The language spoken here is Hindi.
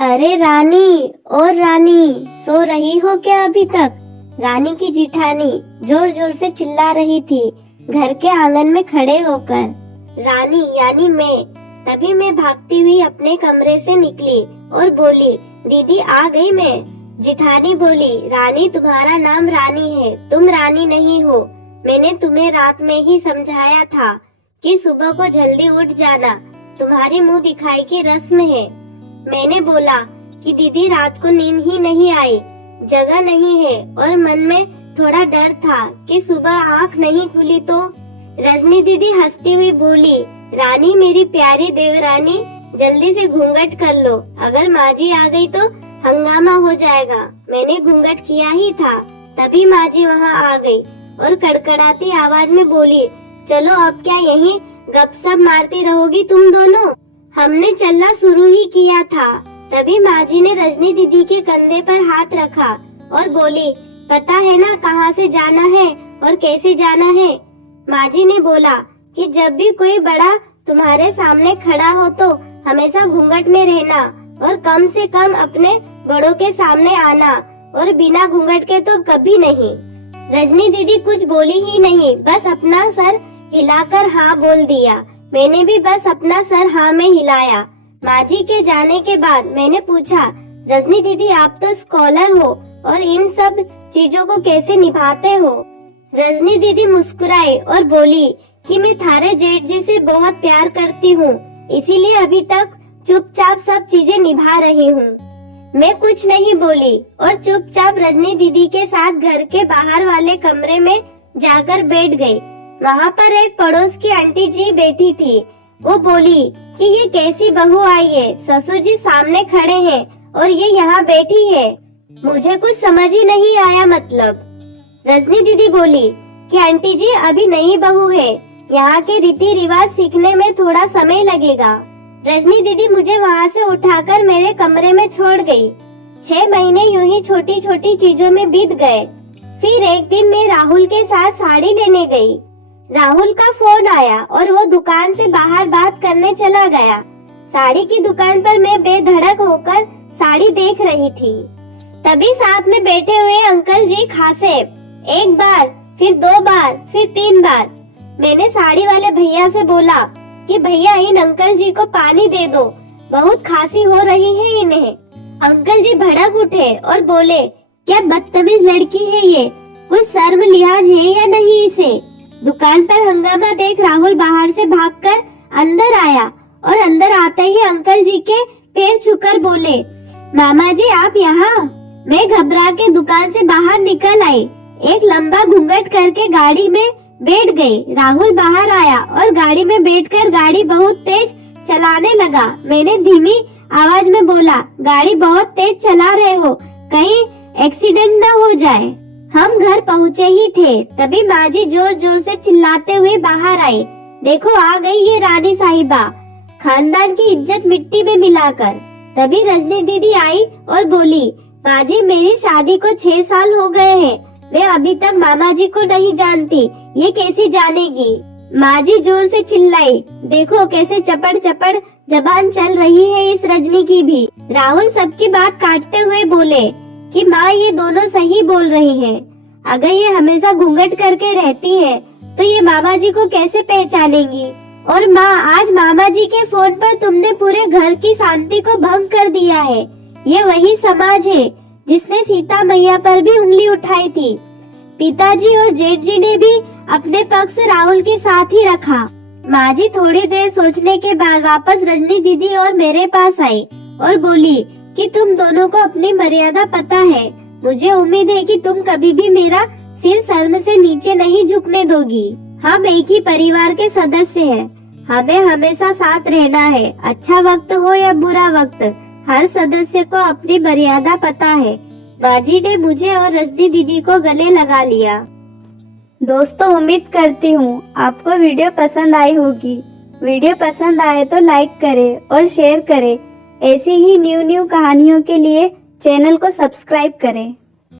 अरे रानी, और रानी, सो रही हो क्या अभी तक? रानी की जिठानी जोर जोर से चिल्ला रही थी घर के आंगन में खड़े होकर। रानी यानी मैं। तभी मैं भागती हुई अपने कमरे से निकली और बोली, दीदी आ गई मैं। जिठानी बोली, रानी तुम्हारा नाम रानी है, तुम रानी नहीं हो। मैंने तुम्हें रात में ही समझाया था कि सुबह को जल्दी उठ जाना, तुम्हारी मुंह दिखाई की रस्म है। मैंने बोला कि दीदी रात को नींद ही नहीं आई, जगह नहीं है और मन में थोड़ा डर था कि सुबह आँख नहीं खुली तो। रजनी दीदी हंसती हुई बोली, रानी मेरी प्यारी देवरानी, जल्दी से घूंघट कर लो, अगर माजी आ गई तो हंगामा हो जाएगा। मैंने घूंघट किया ही था, तभी माजी वहाँ आ गई और कड़कड़ाती आवाज में बोली, चलो अब क्या यहीं गपशप मारती रहोगी तुम दोनों? हमने चलना शुरू ही किया था। तभी माजी ने रजनी दीदी के कंधे पर हाथ रखा और बोली, पता है ना कहाँ से जाना है और कैसे जाना है? माजी ने बोला कि जब भी कोई बड़ा तुम्हारे सामने खड़ा हो तो हमेशा घूंघट में रहना और कम से कम अपने बड़ों के सामने आना, और बिना घूंघट के तो कभी नहीं। रजनी दीदी कुछ बोली ही नहीं, बस अपना सर हिलाकर हाँ बोल दिया। मैंने भी बस अपना सर हाँ में हिलाया। माजी के जाने के बाद मैंने पूछा, रजनी दीदी आप तो स्कॉलर हो और इन सब चीजों को कैसे निभाते हो? रजनी दीदी मुस्कुराई और बोली कि मैं थारे जेठ जी से बहुत प्यार करती हूँ, इसीलिए अभी तक चुपचाप सब चीजें निभा रही हूँ। मैं कुछ नहीं बोली और चुपचाप रजनी दीदी के साथ घर के बाहर वाले कमरे में जाकर बैठ गई। वहाँ पर एक पड़ोस की आंटी जी बैठी थी। वो बोली कि ये कैसी बहू आई है, ससुर जी सामने खड़े हैं और ये यहाँ बैठी है, मुझे कुछ समझ ही नहीं आया मतलब। रजनी दीदी बोली कि आंटी जी अभी नई बहू है, यहाँ के रीति रिवाज सीखने में थोड़ा समय लगेगा। रजनी दीदी मुझे वहाँ से उठाकर मेरे कमरे में छोड़ गई। 6 महीने यूं ही छोटी छोटी चीजों में बीत गए। फिर एक दिन मैं राहुल के साथ साड़ी लेने गई। राहुल का फोन आया और वो दुकान से बाहर बात करने चला गया। साड़ी की दुकान पर मैं बेधड़क होकर साड़ी देख रही थी। तभी साथ में बैठे हुए अंकल जी खांसे, एक बार, फिर 2 बार, फिर 3 बार। मैंने साड़ी वाले भैया से बोला कि भैया इन अंकल जी को पानी दे दो, बहुत खांसी हो रही है इन्हें। अंकल जी भड़क उठे और बोले, क्या बदतमीज लड़की है ये, कुछ शर्म लिहाज है या नहीं इसे? दुकान पर हंगामा देख राहुल बाहर से भागकर अंदर आया और अंदर आते ही अंकल जी के पैर छूकर बोले, मामा जी आप यहाँ? मैं घबरा के दुकान से बाहर निकल आई, एक लंबा घूंघट करके गाड़ी में बैठ गई। राहुल बाहर आया और गाड़ी में बैठकर गाड़ी बहुत तेज चलाने लगा। मैंने धीमी आवाज में बोला, गाड़ी बहुत तेज चला रहे हो, कहीं एक्सीडेंट न हो जाए। हम घर पहुँचे ही थे, तभी माजी जोर जोर से चिल्लाते हुए बाहर आई, देखो आ गई ये रानी साहिबा, खानदान की इज्जत मिट्टी में मिलाकर। तभी रजनी दीदी आई और बोली, माजी मेरी शादी को 6 साल हो गए हैं, मैं अभी तक मामा जी को नहीं जानती, ये कैसी जानेगी? माजी जोर से चिल्लाई, देखो कैसे चपड़ चपड़ जबान चल रही है इस रजनी की भी। राहुल सबकी बात काटते हुए बोले कि माँ ये दोनों सही बोल रही हैं। अगर ये हमेशा घूंघट करके रहती है तो ये मामा जी को कैसे पहचानेंगी? और माँ आज मामा जी के फोन पर तुमने पूरे घर की शांति को भंग कर दिया है। ये वही समाज है जिसने सीता मैया पर भी उंगली उठाई थी। पिताजी और जेठ जी ने भी अपने पक्ष राहुल के साथ ही रखा। माँ जी थोड़ी देर सोचने के बाद वापस रजनी दीदी और मेरे पास आई और बोली कि तुम दोनों को अपनी मर्यादा पता है, मुझे उम्मीद है कि तुम कभी भी मेरा सिर शर्म से नीचे नहीं झुकने दोगी। हम एक ही परिवार के सदस्य हैं, हमें हमेशा साथ रहना है, अच्छा वक्त हो या बुरा वक्त, हर सदस्य को अपनी मर्यादा पता है। बाजी ने मुझे और रजनी दीदी को गले लगा लिया। दोस्तों उम्मीद करती हूँ आपको वीडियो पसंद आई होगी। वीडियो पसंद आए तो लाइक करें और शेयर करें। ऐसी ही न्यू कहानियों के लिए चैनल को सब्सक्राइब करें।